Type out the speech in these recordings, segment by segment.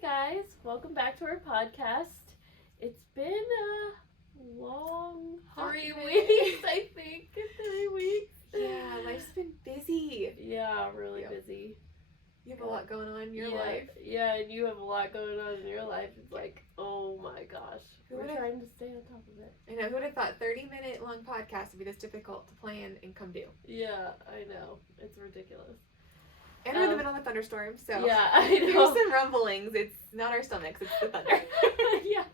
guys, welcome back to our podcast. It's been a long 3 weeks, I think. 3 weeks. Yeah, life's been busy. Yeah, really Yep. busy. You have a lot going on in your life. Yeah, and you have a lot going on in your life. It's like, oh my gosh. We're trying to stay on top of it. I know, who would have thought 30-minute long podcast would be this difficult to plan and come do? Yeah, I know. It's ridiculous. And we're in the middle of a thunderstorm, so yeah, I if know. there's some rumblings, it's not our stomachs, it's the thunder. Yeah.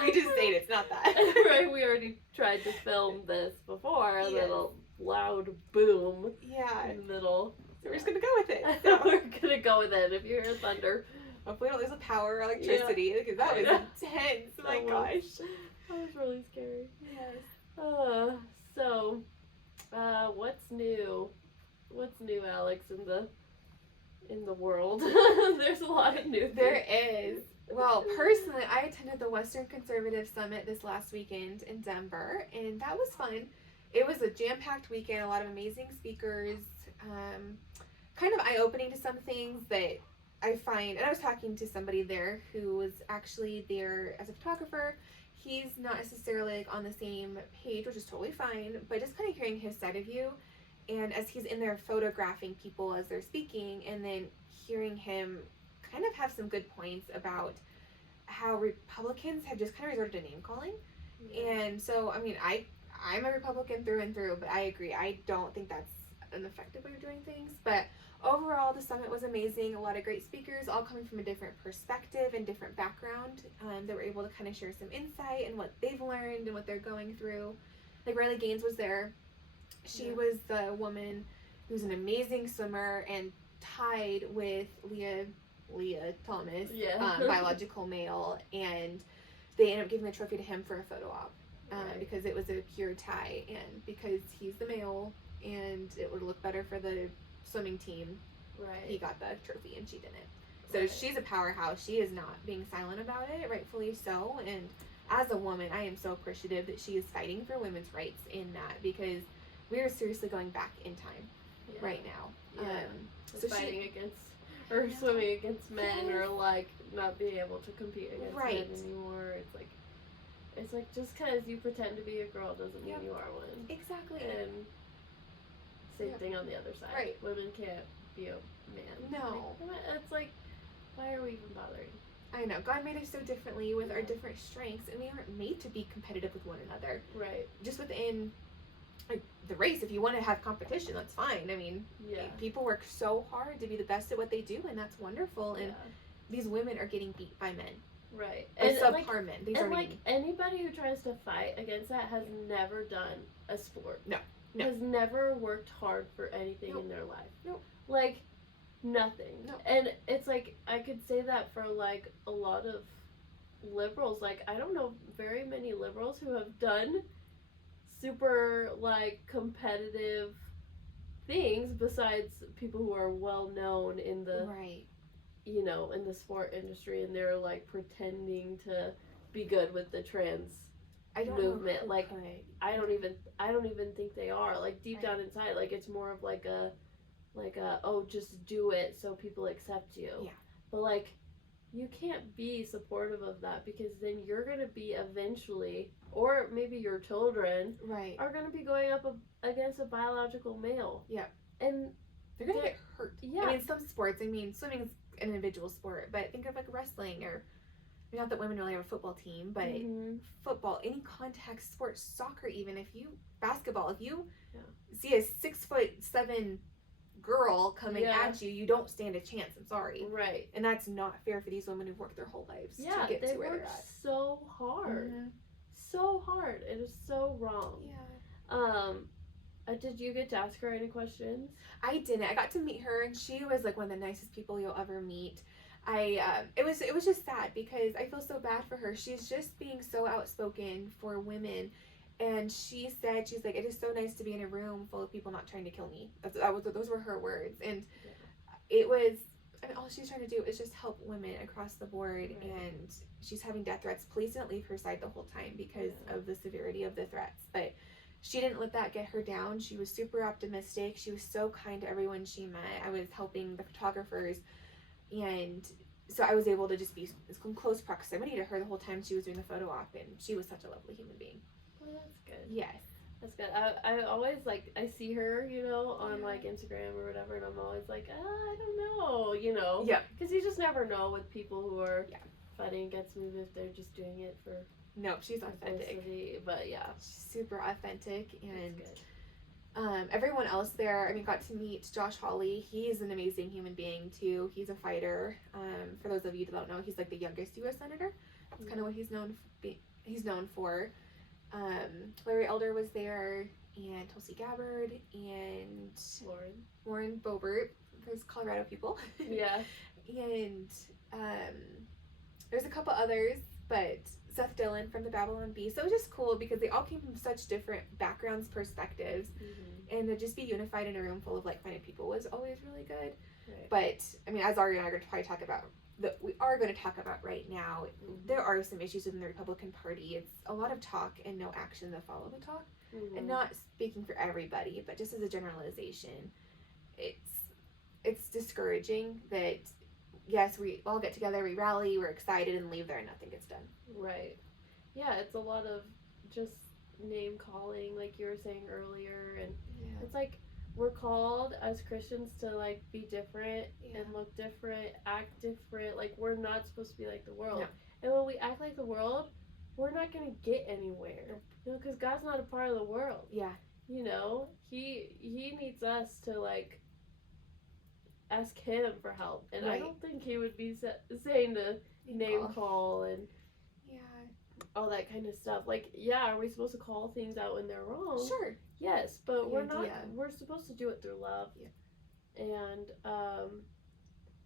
We just ate it's not that. Right, we already tried to film this before, a Yes. little loud boom Yeah, in the middle. so we're just gonna go with it. So. We're gonna go with it. If you hear thunder, Hopefully we don't lose the power or electricity, because that was intense. My That was- gosh. that was really scary. Yes. So, what's new? What's new, Alex, in the world? There's a lot of new There things. is. Well, personally, I attended the Western Conservative Summit this last weekend in Denver, and that was fun. It was a jam-packed weekend, a lot of amazing speakers, kind of eye-opening to some things that I find, and I was talking to somebody there who was actually there as a photographer. He's not necessarily like on the same page, which is totally fine, but just kind of hearing his side of view, and as he's in there photographing people as they're speaking, and then hearing him kind of have some good points about how Republicans have just kind of resorted to name calling. And so, I mean, I'm a Republican through and through, but I agree. I don't think that's an effective way of doing things. But overall, the summit was amazing. A lot of great speakers, all coming from a different perspective and different background. That were able to kind of share some insight and what they've learned and what they're going through. Like Riley Gaines was there. She was the woman who's an amazing swimmer and tied with Leah Thomas, biological male, and they ended up giving the trophy to him for a photo op because it was a pure tie, and because he's the male and it would look better for the swimming team, he got the trophy and she didn't. So she's a powerhouse. She is not being silent about it, rightfully so, and as a woman, I am so appreciative that she is fighting for women's rights in that, because we are seriously going back in time right now. So fighting against or swimming against men, or like not being able to compete against men anymore. It's like just because you pretend to be a girl doesn't mean you are one. Exactly. And same thing on the other side. Right. Women can't be a man. No. It's like, why are we even bothering? I know. God made us so differently with our different strengths, and we aren't made to be competitive with one another. Right. Just within the race, if you want to have competition, that's fine. I mean, people work so hard to be the best at what they do, and that's wonderful. And these women are getting beat by men. Right. And subpar men. These and like anybody who tries to fight against that has never done a sport. No. Has never worked hard for anything in their life. No. Like, nothing. No. And it's like, I could say that for like a lot of liberals. Like, I don't know very many liberals who have done super like competitive things besides people who are well known in the you know, in the sport industry, and they're like pretending to be good with the trans movement. Like I don't even think they are. Like deep down inside, like it's more of like a oh, just do it so people accept you. Yeah. But like you can't be supportive of that, because then you're going to be eventually, or maybe your children are going to be going up against a biological male. Yeah. And they're going to get hurt. Yeah. I mean, some sports, swimming is an individual sport, but think of like wrestling, or not that women really have a football team, but football, any contact sport, soccer even, basketball, if you see a 6'7" girl coming at you, you don't stand a chance. I'm sorry. Right. And that's not fair for these women who've worked their whole lives to get to where they're at. So hard. So hard. It is so wrong. Did you get to ask her any questions? I didn't. I got to meet her, and she was like one of the nicest people you'll ever meet. It was just sad, because I feel so bad for her. She's just being so outspoken for women. And she said, she's like, it is so nice to be in a room full of people not trying to kill me. Those were her words. And it was, I mean, all she's trying to do is just help women across the board. And she's having death threats. Police didn't leave her side the whole time because of the severity of the threats. But she didn't let that get her down. She was super optimistic. She was so kind to everyone she met. I was helping the photographers and so I was able to just be in close proximity to her the whole time she was doing the photo op, and she was such a lovely human being. Well, that's good. Yes. That's good. I always, like, I see her, you know, on, like, Instagram or whatever, and I'm always like, I don't know, you know? Yeah. Because you just never know with people who are Yeah. fighting against me if they're just doing it for No, she's authentic. publicity. But, yeah. She's super authentic, and That's good. everyone else there, I mean, got to meet Josh Hawley. He's an amazing human being, too. He's a fighter. For those of you that don't know, he's, like, the youngest U.S. Senator. That's kind of what he's known for. Larry Elder was there, and Tulsi Gabbard, and Lauren Boebert. There's Colorado people. Yeah. And there's a couple others, but Seth Dillon from the Babylon Bee. So it was just cool because they all came from such different backgrounds, perspectives, and to just be unified in a room full of like-minded people was always really good. Right. But I mean, as Ari and I are going to probably talk about, that we are going to talk about right now, there are some issues within the Republican Party. It's a lot of talk and no action that follow the talk. And not speaking for everybody, but just as a generalization, it's discouraging that yes, we all get together, we rally, we're excited, and leave there and nothing gets done. Right. Yeah, it's a lot of just name calling, like you were saying earlier, and it's like we're called as Christians to like be different and look different, act different. Like we're not supposed to be like the world. No. And when we act like the world, we're not gonna get anywhere. You know, because God's not a part of the world. Yeah. You know, He needs us to like ask Him for help, and I don't think He would be saying to name call and all that kind of stuff. Like, yeah, are we supposed to call things out when they're wrong? Sure. Yes, but we're not. Yeah. We're supposed to do it through love. Yeah.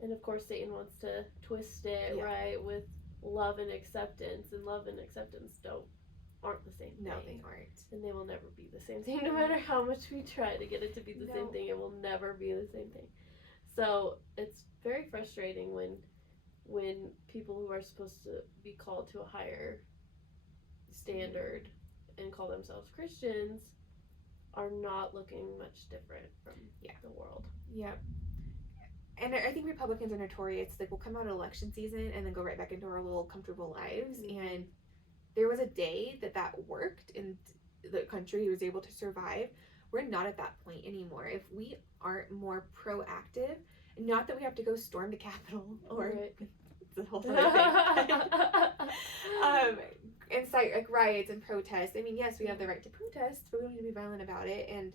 And of course Satan wants to twist it right with love and acceptance, and love and acceptance aren't the same thing. No, they aren't. And they will never be the same thing, no matter how much we try to get it to be the same thing. It will never be the same thing. So it's very frustrating when people who are supposed to be called to a higher standard and call themselves Christians are not looking much different from the world. Yeah. And I think Republicans are notorious. Like, we'll come out of election season and then go right back into our little comfortable lives. And there was a day that worked in the country. He was able to survive. We're not at that point anymore. If we aren't more proactive, not that we have to go storm the Capitol or the whole other thing. Incite like riots and protests. I mean, yes, we have the right to protest, but we don't need to be violent about it. And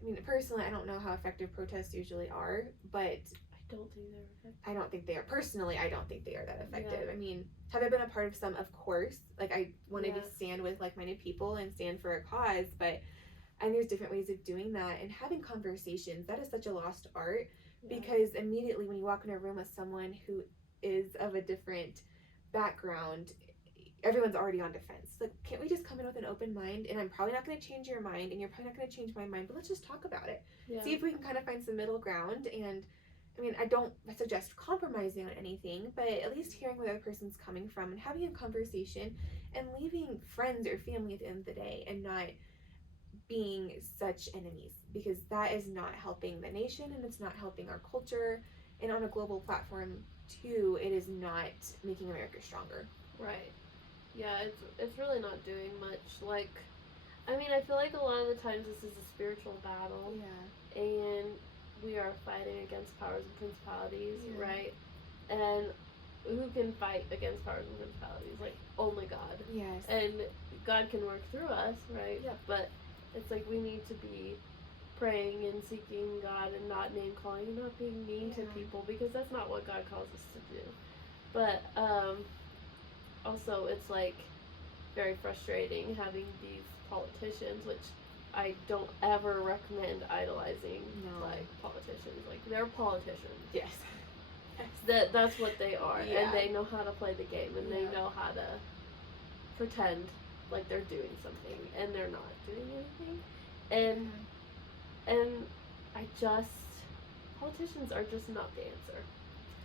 I mean, personally, I don't know how effective protests usually are, but I don't think they are. Personally, I don't think they are that effective. I mean, have I been a part of some? Of course. Like, I want to stand with like-minded people and stand for a cause, but and there's different ways of doing that. And having conversations, that is such a lost art, because immediately when you walk in a room with someone who is of a different background, everyone's already on defense. Like, can't we just come in with an open mind? And I'm probably not going to change your mind, and you're probably not going to change my mind, but let's just talk about it. See if we can kind of find some middle ground. And I mean, I don't suggest compromising on anything, but at least hearing where the other person's coming from and having a conversation and leaving friends or family at the end of the day and not being such enemies, because that is not helping the nation, and it's not helping our culture, and on a global platform too, it is not making America stronger. Right. Yeah, it's really not doing much. Like, I mean, I feel like a lot of the times this is a spiritual battle. Yeah. And we are fighting against powers and principalities, right? And who can fight against powers and principalities? Like, only God. Yes. And God can work through us, right? Yeah. But it's like we need to be praying and seeking God and not name calling and not being mean to people, because that's not what God calls us to do. But also it's like very frustrating having these politicians, which I don't ever recommend idolizing like politicians. Like, they're politicians. Yes. That's what they are. And they know how to play the game, and they know how to pretend like they're doing something, and they're not doing anything. And politicians are just not the answer.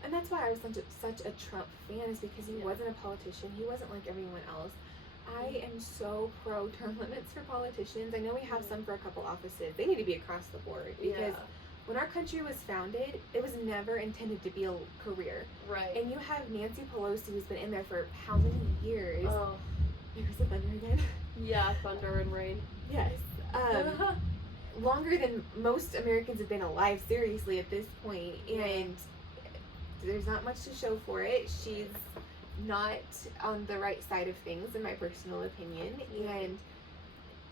And that's why I was such a Trump fan, is because he wasn't a politician. He wasn't like everyone else. I am so pro term limits for politicians. I know we have some for a couple offices. They need to be across the board, because when our country was founded, it was never intended to be a career. Right. And you have Nancy Pelosi, who's been in there for how many years? Oh. There's the thunder again. Yeah, thunder and rain. Yes. Longer than most Americans have been alive, seriously, at this point. And there's not much to show for it. She's not on the right side of things, in my personal opinion. And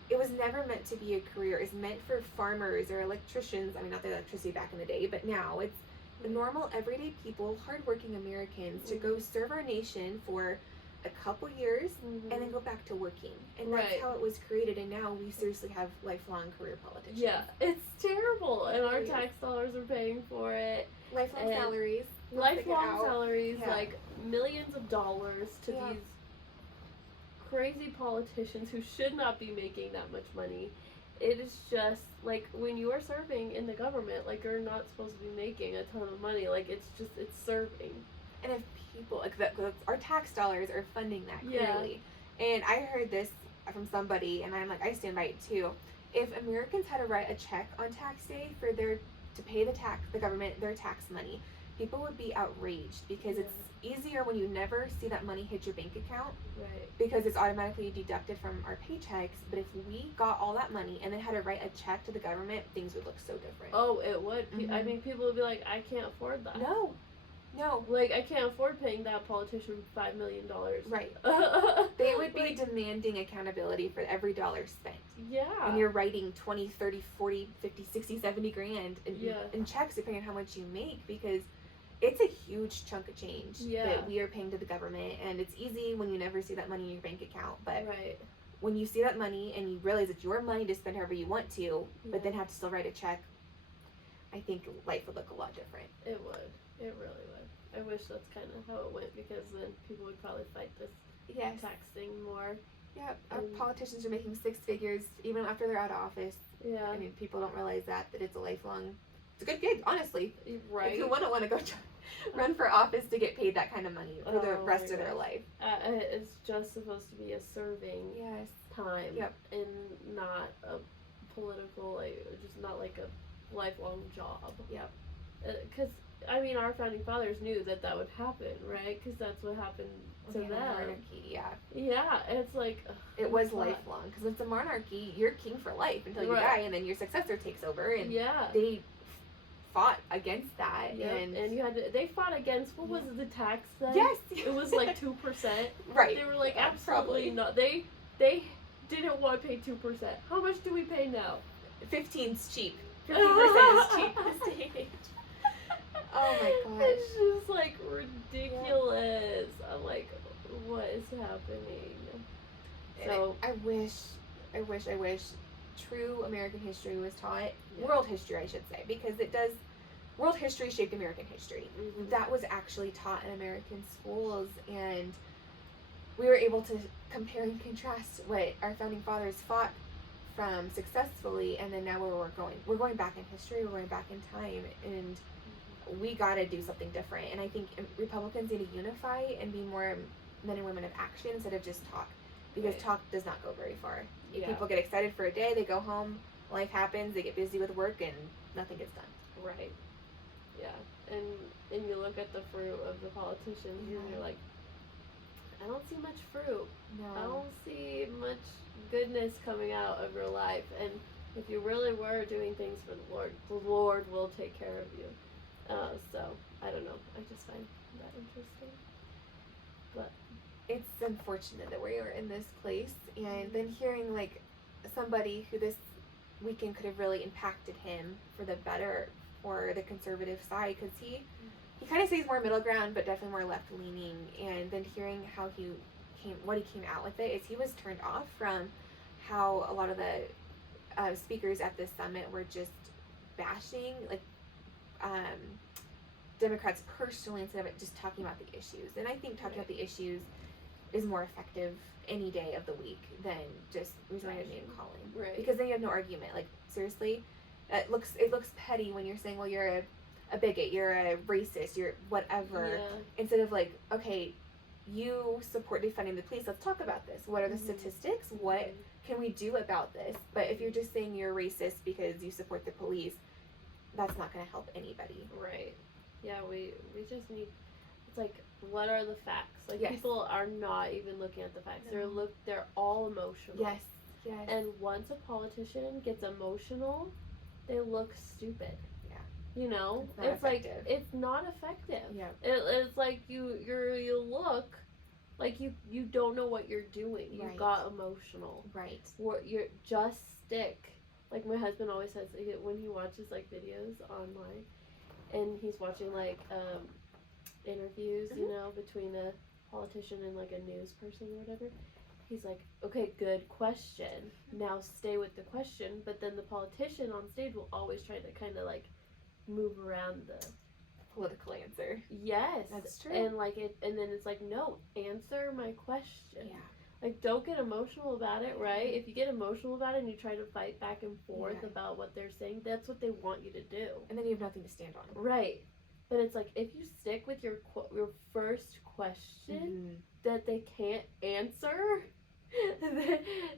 it was never meant to be a career. It's meant for farmers or electricians. I mean, not the electricity back in the day, but now it's the normal, everyday people, hardworking Americans, to go serve our nation for a couple years and then go back to working. And that's how it was created. And now we seriously have lifelong career politicians. Yeah, it's terrible. And our tax dollars are paying for it. Lifelong salaries. Lifelong salaries, like millions of dollars to these crazy politicians who should not be making that much money. It is just like when you are serving in the government, like you're not supposed to be making a ton of money. Like it's serving. And if people like our tax dollars are funding that clearly. And I heard this from somebody, and I'm like, I stand by it too. If Americans had to write a check on tax day for to pay the government their tax money, people would be outraged because it's easier when you never see that money hit your bank account, because it's automatically deducted from our paychecks. But if we got all that money and then had to write a check to the government, things would look so different. Oh, it would. I mean, people would be like, I can't afford that. No. Like, I can't afford paying that politician $5 million. Right. They would be demanding accountability for every dollar spent. Yeah. And you're writing 20, 30, 40, 50, 60, 70 grand in checks depending on how much you make, because it's a huge chunk of change that we are paying to the government. And it's easy when you never see that money in your bank account. But when you see that money and you realize it's your money to spend however you want to, but then have to still write a check, I think life would look a lot different. It would. It really would. I wish that's kind of how it went, because then people would probably fight this tax thing more. Yeah, our politicians are making six figures even after they're out of office. Yeah. I mean, people don't realize that it's a lifelong, it's a good gig, honestly. Right. If you wouldn't want to go run for office to get paid that kind of money for the rest of their life. It's just supposed to be a serving time. And not a political, like, just not like a lifelong job. Because I mean, our founding fathers knew that would happen, right? Because that's what happened to them. Monarchy, Yeah, it's like... it was lifelong. Because it's a monarchy, you're king for life until you die, and then your successor takes over. And they fought against that. And you had to... They fought against... What was it, the tax then? Yes! It was like 2%. Right. They were like, absolutely not. They didn't want to pay 2%. How much do we pay now? 15's cheap. 15% is cheap in this day and age. Oh my gosh. It's just like ridiculous. I'm like, what is happening? So I wish true American history was taught. World history, I should say, because world history shaped American history. That was actually taught in American schools, and we were able to compare and contrast what our founding fathers fought from successfully, and then now where we're going back in history, we're going back in time, and we gotta do something different. And I think Republicans need to unify and be more men and women of action instead of just talk, because talk does not go very far. People get excited for a day, they go home, life happens, they get busy with work, and nothing gets done. Right. Yeah. And you look at the fruit of the politicians, and you're like, I don't see much fruit. No. I don't see much goodness coming out of your life. And if you really were doing things for the Lord will take care of you. So, I don't know. I just find that interesting. But it's unfortunate that we are in this place, and then hearing like somebody who this weekend could have really impacted him for the better or the conservative side, because he kind of stays more middle ground but definitely more left leaning. And then hearing how what he came out with it is he was turned off from how a lot of the speakers at this summit were just bashing like Democrats personally instead of it just talking about the issues. And I think talking about the issues is more effective any day of the week than just resorting to name calling. Right. Because then you have no argument. Like, seriously, it looks petty when you're saying, well, you're a bigot, you're a racist, you're whatever. Instead of like, okay, you support defunding the police, let's talk about this. What are the statistics? What can we do about this? But if you're just saying you're racist because you support the police, that's not going to help anybody. Right. Yeah, we just need, it's like, what are the facts? Like, Yes. people are not even looking at the facts. No. They're all emotional. Yes. And once a politician gets emotional, they look stupid. Yeah. You know? It's like, it's not effective. Yeah. It's like you look like you don't know what you're doing. You Right. got emotional. Right. You're just stick. Like, my husband always says, when he watches, like, videos online, and he's watching, like, interviews, you know, between a politician and, like, a news person or whatever, he's like, okay, good question. Now stay with the question. But then the politician on stage will always try to kind of, like, move around the Political answer. yes. That's true. And, like, and then it's like, no, answer my question. Yeah. Like, don't get emotional about it, right? If you get emotional about it and you try to fight back and forth Yeah. about what they're saying, that's what they want you to do. And then you have nothing to stand on. Right. But it's like, if you stick with your first question that they can't answer,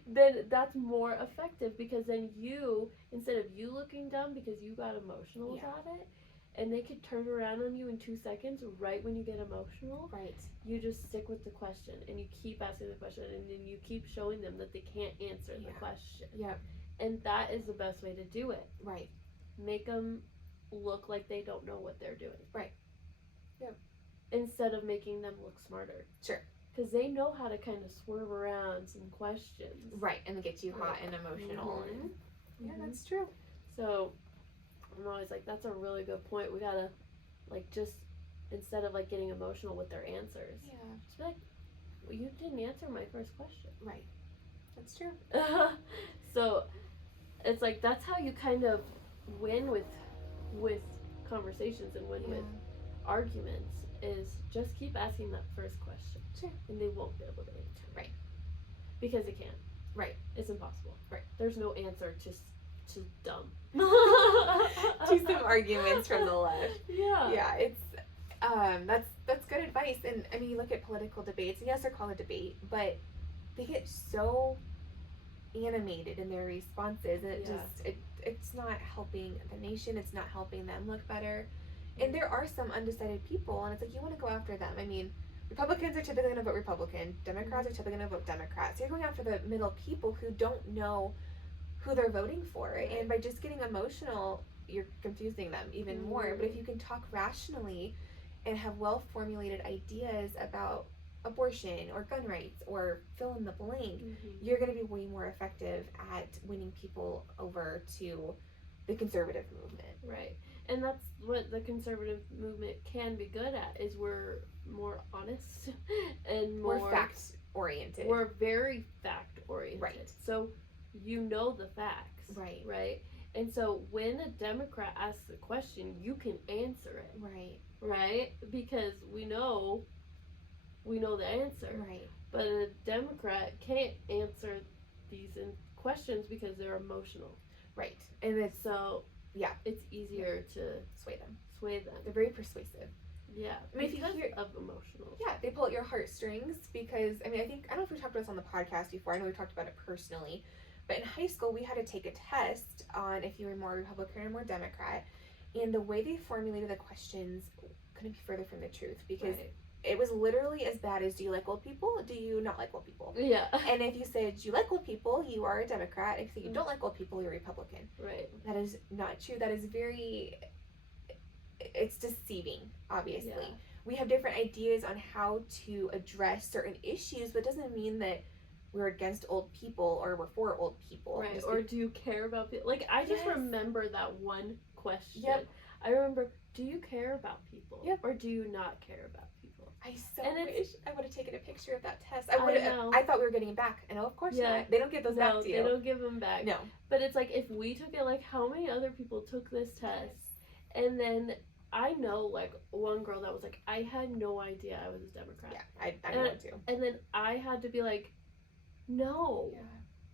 then that's more effective, because then you, instead of you looking dumb because you got emotional about it, and they could turn around on you in 2 seconds right when you get emotional. Right. You just stick with the question, and you keep asking the question, and then you keep showing them that they can't answer the question. Yep. And that is the best way to do it. Right. Make them look like they don't know what they're doing. Right. Yep. Instead of making them look smarter. Sure. Because they know how to kind of swerve around some questions. Right, and get you hot and emotional. Mhm. And, Mhm. that's true. So I'm always like, that's a really good point. We gotta, like, just, instead of, like, getting emotional with their answers, Yeah. just be like, well, you didn't answer my first question. Right. That's true. So it's like, that's how you kind of win with conversations and win with arguments, is just keep asking that first question. Sure. And they won't be able to answer. Right. Because they can't. Right. It's impossible. Right. There's no answer to dumb. To some arguments from the left. Yeah. Yeah, it's that's good advice. And I mean, you look at political debates, and yes, they're called a debate, but they get so animated in their responses, and it's not helping the nation. It's not helping them look better. And there are some undecided people, and it's like, you want to go after them. I mean, Republicans are typically going to vote Republican. Democrats are typically going to vote Democrat. So you're going after the middle people who don't know who they're voting for. And by just getting emotional, you're confusing them even more. But if you can talk rationally and have well-formulated ideas about abortion or gun rights or fill in the blank, you're going to be way more effective at winning people over to the conservative movement. Right. And that's what the conservative movement can be good at, is we're more honest and more fact-oriented. We're very fact-oriented. Right. So you know the facts. Right. Right. And so when a Democrat asks a question, you can answer it. Right. Right? Because we know the answer. Right. But a Democrat can't answer these questions because they're emotional. Right. And it's it's easier to sway them. They're very persuasive. Yeah. I mean, because if you hear of emotional. Yeah, they pull at your heartstrings because, I mean, I don't know if we talked about this on the podcast before. I know we talked about it personally. But in high school, we had to take a test on if you were more Republican or more Democrat. And the way they formulated the questions couldn't be further from the truth, because it was literally as bad as, do you like old people? Do you not like old people? Yeah. And if you said you like old people, you are a Democrat. If you say you don't like old people, you're a Republican. Right. That is not true. That is it's deceiving, obviously. Yeah. We have different ideas on how to address certain issues, but it doesn't mean that we're against old people or we're for old people. Right. Or do you care about people? Like, I just remember that one question. Yep. I remember, do you care about people? Yep. Or do you not care about people? I wish I would have taken a picture of that test. I thought we were getting it back. And of course not. They don't give those back to you. No, they don't give them back. No. But it's like, if we took it, like, how many other people took this test? And then I know, like, one girl that was like, I had no idea I was a Democrat. Yeah, I know it too. And then I had to be like, no. Yeah.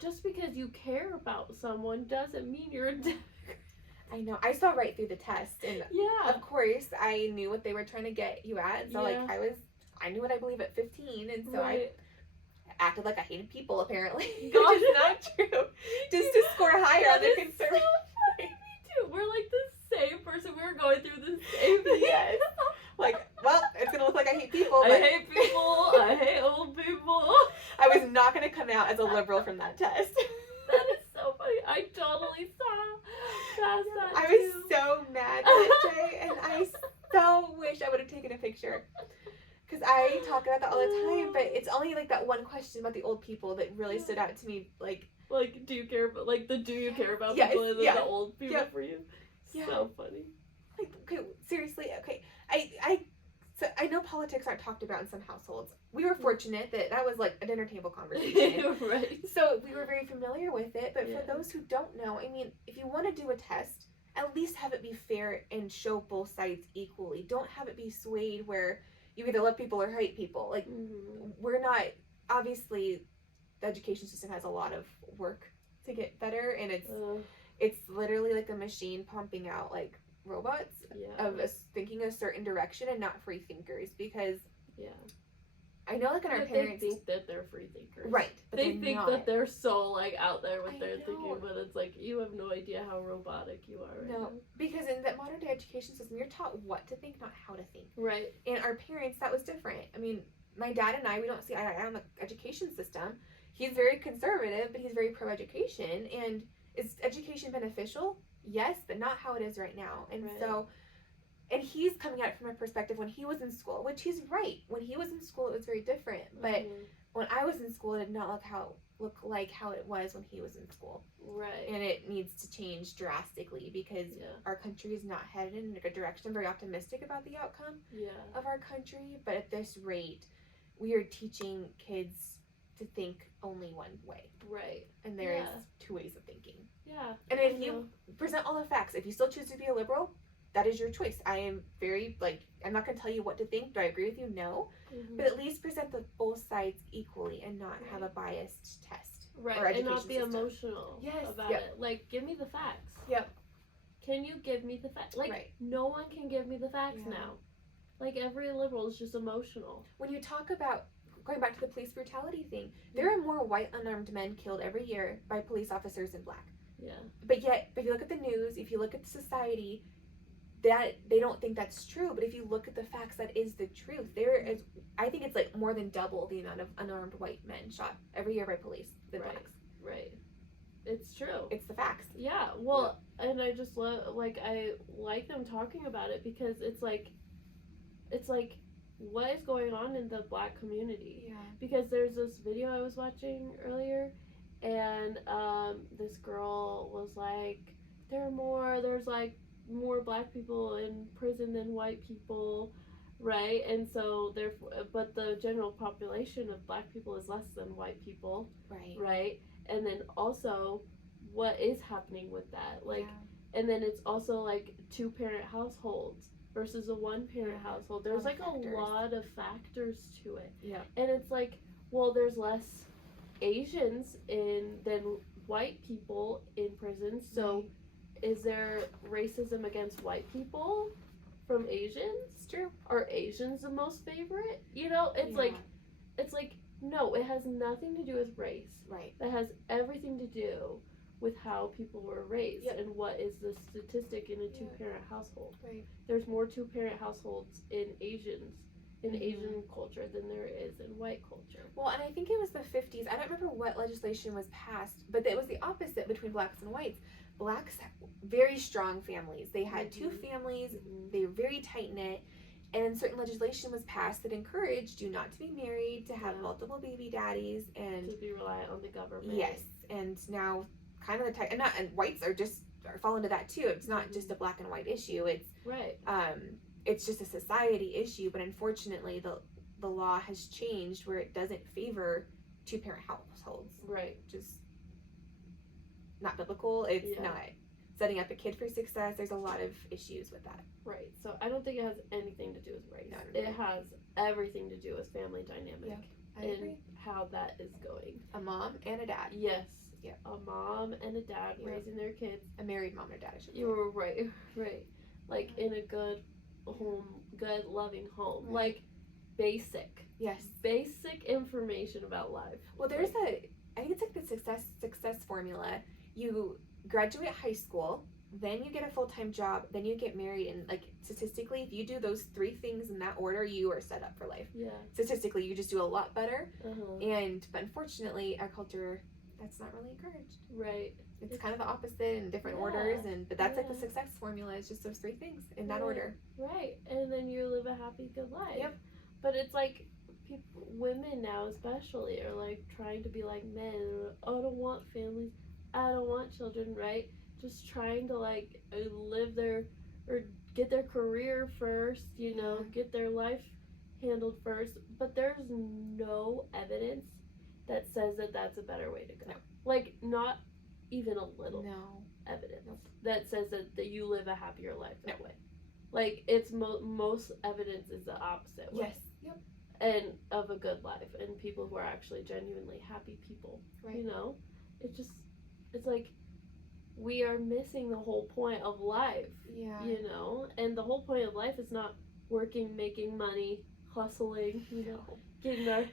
Just because you care about someone doesn't mean you're a Democrat. I know. I saw right through the test, and of course I knew what they were trying to get you at. So like I knew what I believe at 15, and so I acted like I hated people, apparently. Which is not true. Just to score higher on the conservative. So funny. Me too. We're like the same person. We were going through the same thing. Yes. Like, well, it's gonna look like I hate people. I But hate people. I hate old people. I was not gonna come out as a liberal from that test. That is so funny. I totally saw past that. I was too. so mad that day, and I so wish I would have taken a picture. Because I talk about that all the time, but it's only like that one question about the old people that really stood out to me. Like, do you care about do you care about Yes, people and then yeah, the old people yeah. for you? Yeah. So funny. like, okay, seriously, okay. So I know politics aren't talked about in some households. We were fortunate that was like a dinner table conversation. Right. So we were very familiar with it, but Yeah. for those who don't know, I mean, if you want to do a test, at least have it be fair and show both sides equally. Don't have it be swayed where you either love people or hate people. Like, Mhm. we're not, obviously, the education system has a lot of work to get better, and it's literally like a machine pumping out like robots Yeah. of us thinking a certain direction and not free thinkers, because Yeah. I know like in our But parents, they think that they're free thinkers. right, but They they're think not. that they're so out there with I their know. thinking, but it's you have no idea how robotic you are right No. now. Because in the modern day education system, you're taught what to think, not how to think. Right. And our parents, that was different. I mean, my dad and I, we don't see eye to eye on the education system. He's very conservative, but he's very pro-education. And is education beneficial? Yes, but not how it is right now. And Right. so, and he's coming at it from a perspective when he was in school, which he's right. When he was in school, it was very different. But Mhm. when I was in school, it did not look like how it was when he was in school. Right. And it needs to change drastically, because Yeah. our country is not headed in a good direction. I'm very optimistic about the outcome Yeah. of our country, but at this rate, we are teaching kids to think only one way, Right. and there is Yeah. two ways of thinking. Yeah. And I if you know. present all the facts, if you still choose to be a liberal, that is your choice. I am very I'm not going to tell you what to think. Do I agree with you? No, Mhm. but at least present the both sides equally and not have a biased test. Right, or and not education be system. emotional Yes, about yep. it. Give me the facts. Yep. Can you give me the facts? Right. No one can give me the facts Yeah. now. Every liberal is just emotional. When you talk about going back to the police brutality thing, there are more white unarmed men killed every year by police officers than black. Yeah. But yet, if you look at the news, if you look at society, that they don't think that's true. But if you look at the facts, that is the truth. There is, I think it's more than double the amount of unarmed white men shot every year by police than Right. blacks. Right. It's true. It's the facts. Yeah. Well, and I just love I like them talking about it because it's what is going on in the black community. Yeah. Because there's this video I was watching earlier, and this girl was like, there's more black people in prison than white people, right? And so but the general population of black people is less than white people, Right. right? And then also, what is happening with that? Yeah. And then it's also 2-parent households versus a 1-parent household. There's factors. a lot of factors to it. Yeah. And it's well, there's less Asians than white people in prison. So is there racism against white people from Asians? It's true. Are Asians the most favorite? It's no, it has nothing to do with race. Right. That has everything to do with how people were raised Yep. and what is the statistic in a 2-parent household. Right. There's more 2-parent households in Asian culture than there is in white culture. Well, and I think it was the 50s. I don't remember what legislation was passed, but it was the opposite between blacks and whites. Blacks had very strong families. They had 2 families. They were very tight knit, and certain legislation was passed that encouraged you not to be married, to have multiple baby daddies, and To be reliant on the government. yes. And now, kind of the type, and whites are fall into that too. It's not just a black and white issue. It's Right. it's just a society issue. But unfortunately, the law has changed where it doesn't favor 2-parent households. Right. Just not biblical. It's Yeah. not setting up a kid for success. There's a lot of issues with that. Right. So I don't think it has anything to do with race. No, I don't It either. has everything to do with family dynamic Yeah, I and agree. how that is going. A mom and a dad. Yes. Yeah. A mom and a dad Yeah. raising their kids. A married mom and a dad, I should say. You were right. Right. In a good home, good loving home. Right. Basic Yes. information about life. Well, I think it's the success formula. You graduate high school, then you get a full-time job, then you get married, and like statistically, if you do those 3 things in that order, you are set up for life. Yeah. Statistically, you just do a lot better. Uh-huh. But unfortunately, our culture, that's not really encouraged. Right. It's kind of the opposite in different Yeah. orders, but that's like the Yeah. success formula is just those 3 things in that Right. order. Right. And then you live a happy, good life. Yep. But it's like women now especially are like trying to be like men. Oh, I don't want families. I don't want children, right? Just trying to like live their or get their career first, you know, Yeah. get their life handled first. But there's no evidence that says that that's a better way to go. No. Like, not even a little No. evidence Nope. that says that you live a happier life that way. Like, it's most evidence is the opposite way. Yes. Yep. And of a good life and people who are actually genuinely happy people. Right. You know? It's like we are missing the whole point of life. Yeah. You know? And the whole point of life is not working, making money, hustling, you know, getting our,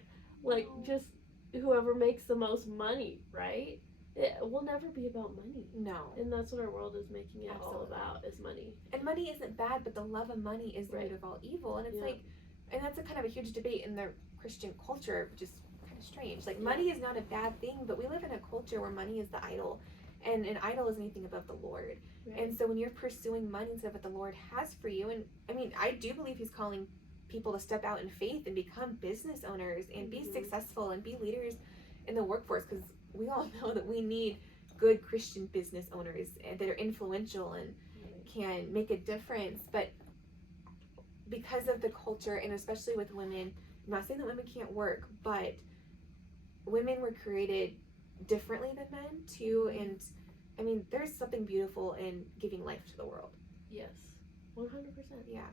like, No. just whoever makes the most money, right? It will never be about money. No. And that's what our world is making it all Absolutely. about, is money. And money isn't bad, but the love of money is the Right. root of all evil. And it's Yeah. like, and that's a kind of a huge debate in the Christian culture, which is kind of strange. Like, Yeah. money is not a bad thing, but we live in a culture where money is the idol. And an idol is anything above the Lord. Right. And so when you're pursuing money instead of what the Lord has for you, and I mean, I do believe He's calling people to step out in faith and become business owners and be Mhm. successful and be leaders in the workforce, because we all know that we need good Christian business owners that are influential and can make a difference. But because of the culture, and especially with women, I'm not saying that women can't work, but women were created differently than men too. And I mean, there's something beautiful in giving life to the world. Yes. 100%. Yeah.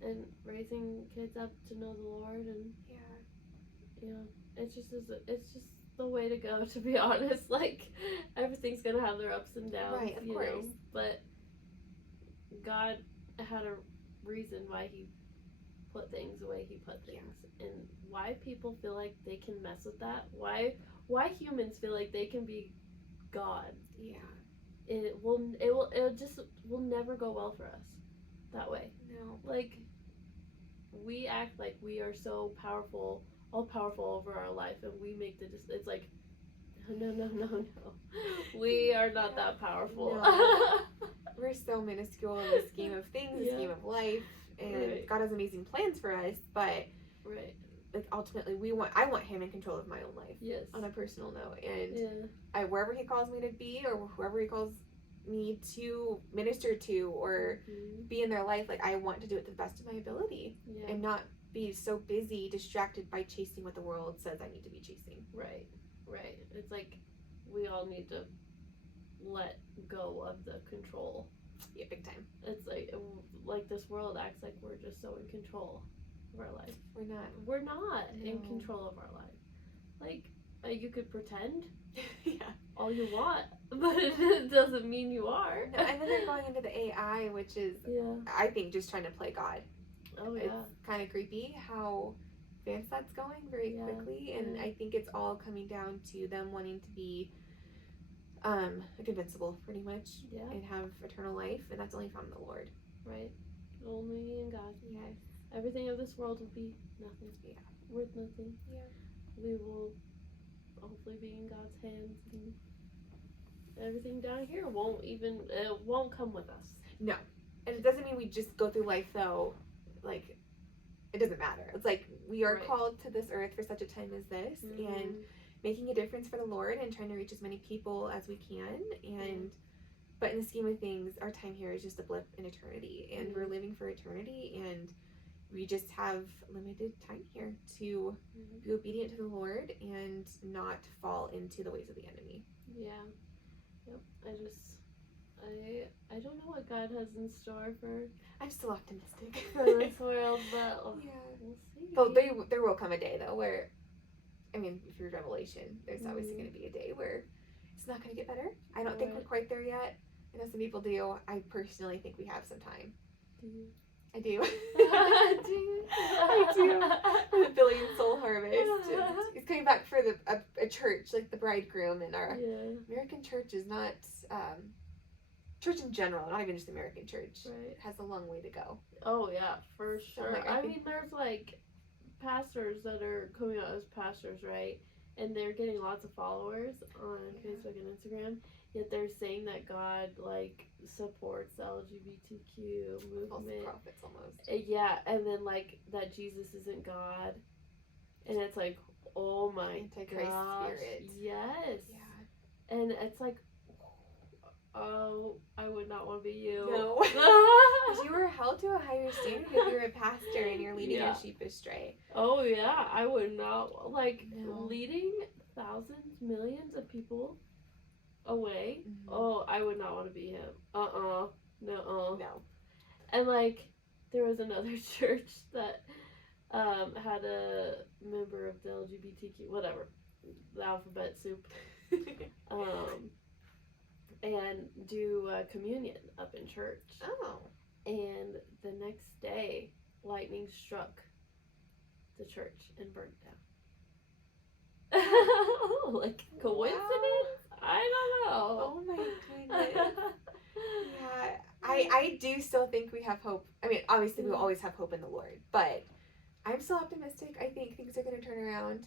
And raising kids up to know the Lord, and Yeah. it's just the way to go, to be honest. Like, everything's gonna have their ups and downs, Right, of you course. know. But God had a reason why He put things the way He put things, and why people feel like they can mess with that. Why humans feel like they can be God. Yeah. It just will never go well for us that way. No. Like, we act like we are so powerful, all powerful over our life, and we make it's like, no. We are not that powerful. No. We're so minuscule in the scheme of things, the Yeah. scheme of life, and Right. God has amazing plans for us, but Right. like ultimately I want Him in control of my own life Yes. on a personal note, and Yeah. wherever He calls me to be, or whoever He calls me to minister to or Mhm. be in their life, like I want to do it to the best of my ability Yeah. and not be so busy distracted by chasing what the world says I need to be chasing. Right. It's like we all need to let go of the control. Yeah, big time. It's like this world acts like we're just so in control of our life. We're not. We're not in No. control of our life. Like, you could pretend Yeah. all you want, but it doesn't mean you are. No, and then they're going into the AI, which is, Yeah. I think, just trying to play God. Oh yeah. It's kind of creepy how fast that's going very Yeah, quickly, and yeah. I think it's all coming down to them wanting to be invincible, pretty much, Yeah. and have eternal life, and that's only found in the Lord. Right. Only in God. Yes. Everything of this world will be nothing. Yeah. Worth nothing. Yeah. We will hopefully be in God's hands, and everything down here won't come with us. No, and it doesn't mean we just go through life though, like, it doesn't matter. It's like we are Right. called to this earth for such a time as this, and Mhm. making a difference for the Lord and trying to reach as many people as we can. And but in the scheme of things, our time here is just a blip in eternity, and we're living for eternity, and we just have limited time here to Mhm. be obedient to the Lord and not fall into the ways of the enemy. Yeah. Yep. I don't know what God has in store for I'm still optimistic. this world, but Yeah. we'll see. But there will come a day though where, I mean, if you're Revelation, there's obviously going to be a day where it's not going to get better. I don't think we're Right. quite there yet. I know some people do. I personally think we have some time. Do you? I do. Do you? I do. Billy and Soul Harvest. And he's coming back for a church, like the bridegroom, and our Yeah. American church is not church in general, not even just American church, Right. has a long way to go. Oh yeah, for So, sure. like, I think- mean, there's like pastors that are coming out as pastors, right? And they're getting lots of followers on Yeah. Facebook and Instagram. Yet they're saying that God like supports the LGBTQ false movement. prophets almost. Yeah, and then like that Jesus isn't God, and it's like, oh my Antichrist gosh, spirit. yes. Yeah. And it's like, oh, I would not want to be you. No. Because you were held to a higher standard if you're a pastor and you're leading Yeah. your sheep astray. Oh yeah, I would not like No. leading thousands, millions of people away. Mhm. Oh, I would not want to be him. No. No. And like, there was another church that had a member of the LGBTQ, whatever, the alphabet soup, and do communion up in church. Oh. And the next day, lightning struck the church and burned it down. Like, coincidence? I don't know. Oh my goodness. Yeah. I do still think we have hope. I mean, obviously we will always have hope in the Lord, but I'm still optimistic. I think things are going to turn around.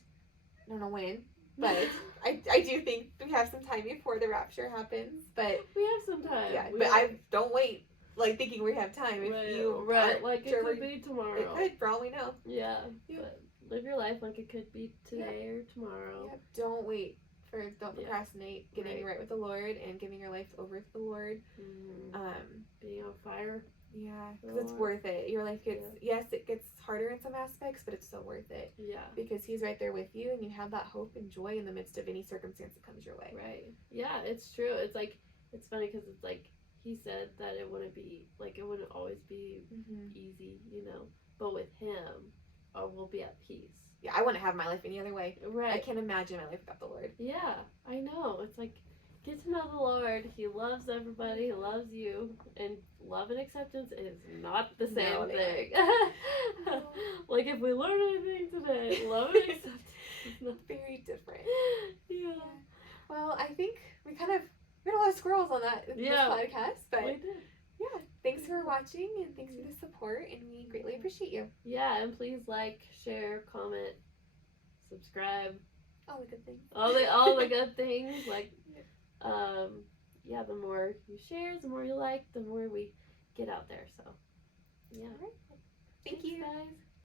I don't know when, but I do think we have some time before the rapture happens. But we have some time. yeah, We but have- I don't wait like thinking we have time. If right, you right, aren't like sure it could we're- be tomorrow. it could, for all we know. Yeah, Yeah. but live your life like it could be today or tomorrow. Yep. Don't wait for. Don't Yeah. procrastinate. Getting right with the Lord and giving your life over to the Lord. Mm, being on fire. Yeah, because The it's Lord. worth it. Your life gets yes, it gets harder in some aspects, but it's so worth it Yeah. because He's right there with you, and you have that hope and joy in the midst of any circumstance that comes your way. Right. Yeah, it's true. It's like, it's funny because it's like, he said that it wouldn't be, like, it wouldn't always be Mm-hmm. easy, you know, but with him, we'll be at peace. Yeah, I wouldn't have my life any other way. I Right. can't imagine my life without the Lord. Yeah, I know. It's like, get to know the Lord. He loves everybody. He loves you. And love and acceptance is not the same No, they thing. Like, if we learn anything today, love and acceptance is not. Very different. Yeah. Well, I think we got a lot of squirrels on that Yeah. this podcast, but We did. yeah, thanks for watching and thanks for the support, and we greatly appreciate you. Yeah, and please like, share, comment, subscribe, All the good things. all the good things. Like, yeah, the more you share, the more you like, the more we get out there. So, yeah. All right. Thank Thanks, you. guys.